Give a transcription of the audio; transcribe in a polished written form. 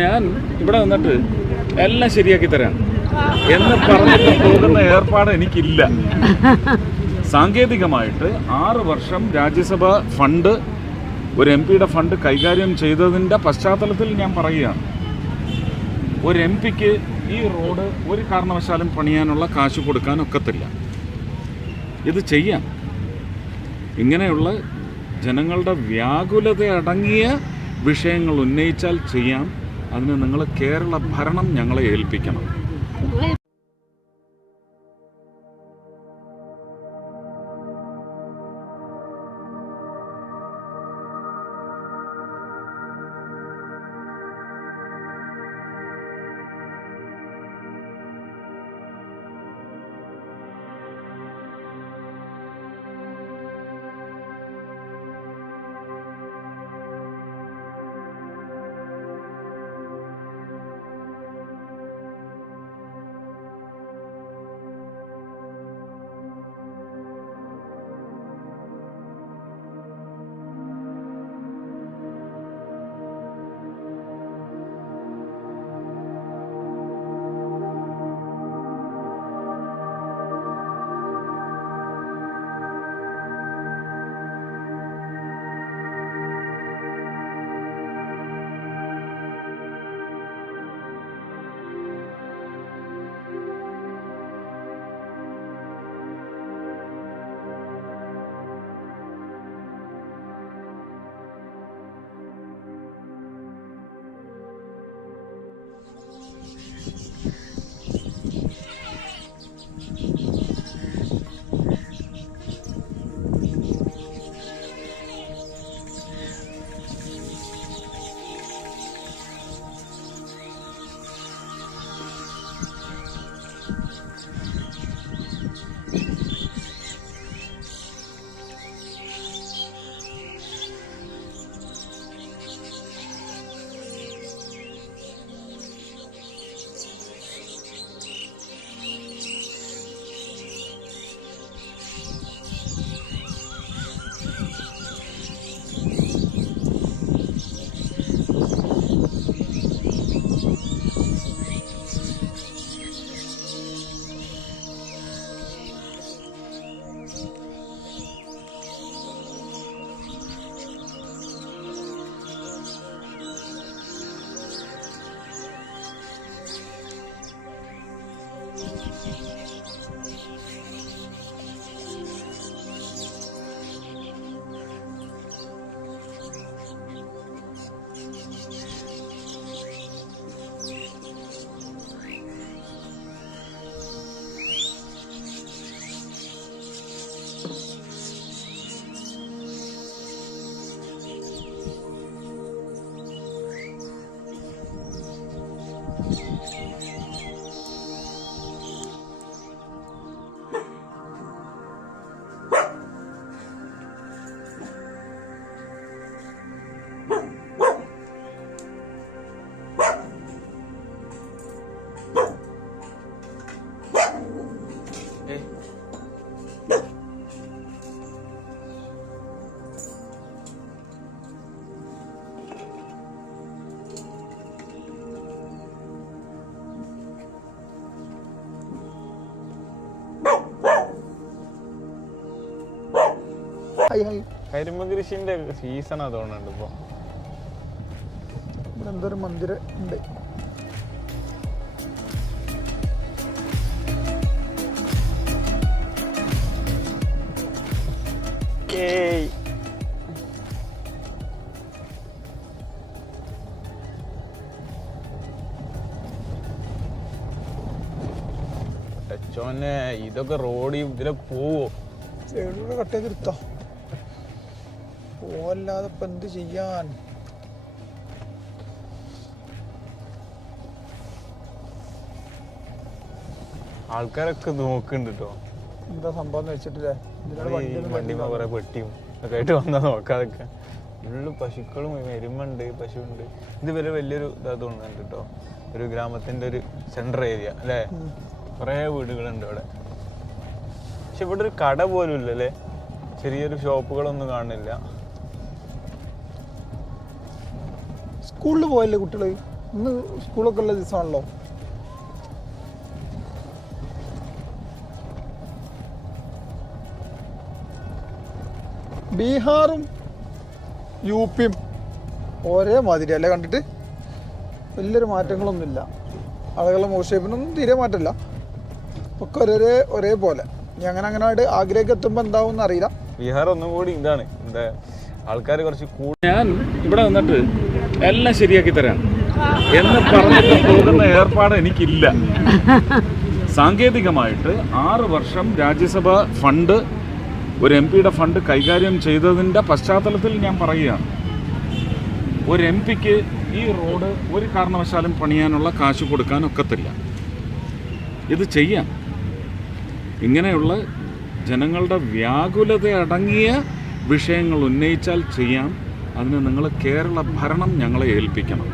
ഞാൻ ഇവിടെ വന്നിട്ട് എല്ലാം ശരിയാക്കി തരാം എന്ന് പറഞ്ഞിട്ട് പോകുന്ന ഏർപ്പാട് എനിക്കില്ല. സാങ്കേതികമായിട്ട് 6 വർഷം രാജ്യസഭ ഫണ്ട് ഒരു MP-യുടെ ഫണ്ട് കൈകാര്യം ചെയ്തതിൻ്റെ പശ്ചാത്തലത്തിൽ ഞാൻ പറയുകയാണ്, ഒരു MP-ക്ക് ഈ റോഡ് ഒരു കാരണവശാലും പണിയാനുള്ള കാശ് കൊടുക്കാൻ ഒക്കത്തില്ല. ഇത് ചെയ്യാം. ഇങ്ങനെയുള്ള ജനങ്ങളുടെ വ്യാകുലത അടങ്ങിയ വിഷയങ്ങൾ ഉന്നയിച്ചാൽ ചെയ്യാം. അതിന് നിങ്ങൾ കേരള ഭരണം ഞങ്ങളെ ഏൽപ്പിക്കണം. കരിമ്പ് കൃഷിന്റെ സീസൺ തോന്നുന്നുണ്ട് ഇപ്പൊ. ഇവിടെ എന്തൊരു മന്ദിരം ഉണ്ട്. ഇതൊക്കെ റോഡ് ഇതിലെ പോവോ? സൈഡിലൂടെ കട്ട് ചെയ്തെടുത്തോ, പോവല്ലാതെ ഇപ്പൊ എന്ത് ചെയ്യാൻ? ആൾക്കാരൊക്കെ നോക്കുന്നുണ്ട് കേട്ടോ. എന്താ സംഭവം വെച്ചിട്ടില്ലേ? വണ്ടിമ കുറെ പെട്ടിയും ഒക്കെ ആയിട്ട് വന്നാ നോക്കാതൊക്കെ. ഫുള്ള് പശുക്കളും എരുമുണ്ട്, പശുവുണ്ട്. ഇത് വലിയൊരു ഇതാ തോന്നുന്നുണ്ട് കേട്ടോ. ഒരു ഗ്രാമത്തിന്റെ ഒരു സെൻട്രൽ ഏരിയ അല്ലേ? കുറേ വീടുകളുണ്ട് ഇവിടെ. പക്ഷെ ഇവിടെ ഒരു കട പോലും ഇല്ലല്ലേ, ചെറിയൊരു ഷോപ്പുകളൊന്നും കാണുന്നില്ല. സ്കൂളിൽ പോയല്ലേ കുട്ടികള്? ഇന്ന് സ്കൂളൊക്കെ ഉള്ള ദിവസമാണല്ലോ. ബീഹാറും യു പിയും ഒരേ മാതിരി അല്ലേ കണ്ടിട്ട്? വലിയൊരു മാറ്റങ്ങളൊന്നുമില്ല. ആളുകളുടെ മോശേപ്പിനൊന്നും തീരെ മാറ്റമില്ല. ഒക്കെ ഒരേപോലെ. ഇനി അങ്ങനെ ആഗ്രഹിക്ക് എത്തുമ്പോൾ എന്താവും അറിയില്ല. ബീഹാർ ഒന്നും കൂടി ഇതാണ് എന്താ ആൾക്കാർ കുറച്ച് ഞാൻ ഇവിടെ വന്നിട്ട് എല്ലാം ശരിയാക്കി തരാം എന്ന് പറഞ്ഞിട്ട് പോകുന്ന ഏർപ്പാട് എനിക്കില്ല. സാങ്കേതികമായിട്ട് 6 വർഷം രാജ്യസഭ ഫണ്ട് ഒരു എം പിയുടെ ഫണ്ട് കൈകാര്യം ചെയ്തതിൻ്റെ പശ്ചാത്തലത്തിൽ ഞാൻ പറയുകയാണ്. ഒരു എം പിക്ക് ഈ റോഡ് ഒരു കാരണവശാലും പണിയാനുള്ള കാശ് കൊടുക്കാൻ ഒക്കത്തില്ല. ഇത് ചെയ്യാം. ഇങ്ങനെയുള്ള ജനങ്ങളുടെ വ്യാകുലത അടങ്ങിയ വിഷയങ്ങൾ ഉന്നയിച്ചാൽ ചെയ്യാം. അതിന് നിങ്ങൾ കേരള ഭരണം ഞങ്ങളെ ഏൽപ്പിക്കണം.